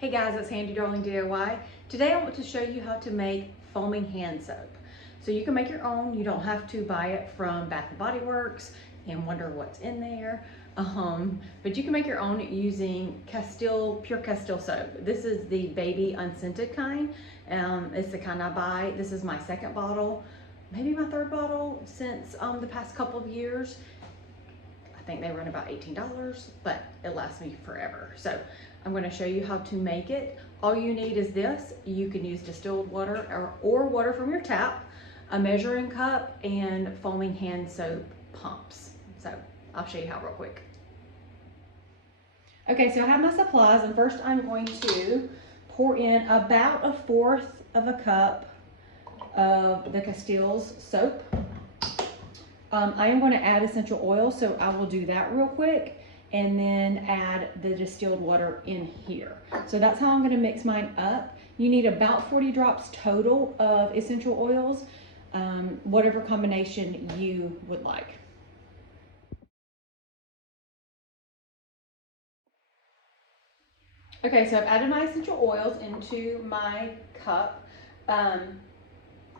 Hey guys, it's Handy Darling DIY. Today I want to show you how to make foaming hand soap. So you can make your own. You don't have to buy it from Bath & Body Works and wonder what's in there. But you can make your own using Pure Castile soap. This is the baby unscented kind. It's the kind I buy. This is my second bottle, maybe my third bottle since the past couple of years. I think they run about $18, but it lasts me forever. So I'm going to show you how to make it. All you need is this. You can use distilled water or water from your tap, a measuring cup, and foaming hand soap pumps. So I'll show you how real quick. Okay, so I have my supplies, and first I'm going to pour in about 1/4 of a cup of the Castile's soap. I am going to add essential oil, so I will do that real quick and then add the distilled water in here. So that's how I'm going to mix mine up. You need about 40 drops total of essential oils, whatever combination you would like. Okay, so I've added my essential oils into my cup. I'm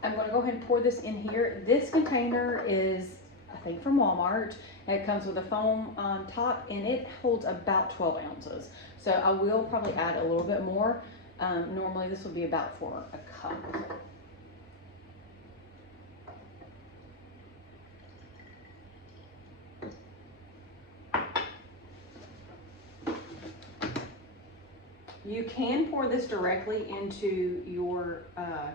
going to go ahead and pour this in here. This container is, I think, from Walmart. It comes with a foam top, and it holds about 12 ounces. So I will probably add a little bit more. Normally this would be about for a cup. You can pour this directly into your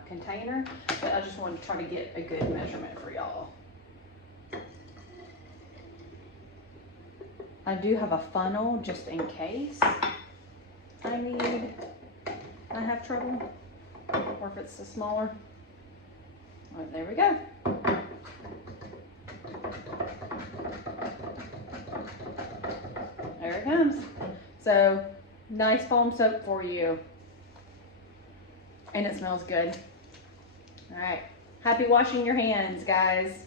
container, but I just wanted to try to get a good measurement for y'all. I do have a funnel just in case I have trouble, or if it's smaller. All right, there we go. There it comes. So nice foam soap for you, and it smells good. All right, happy washing your hands, guys.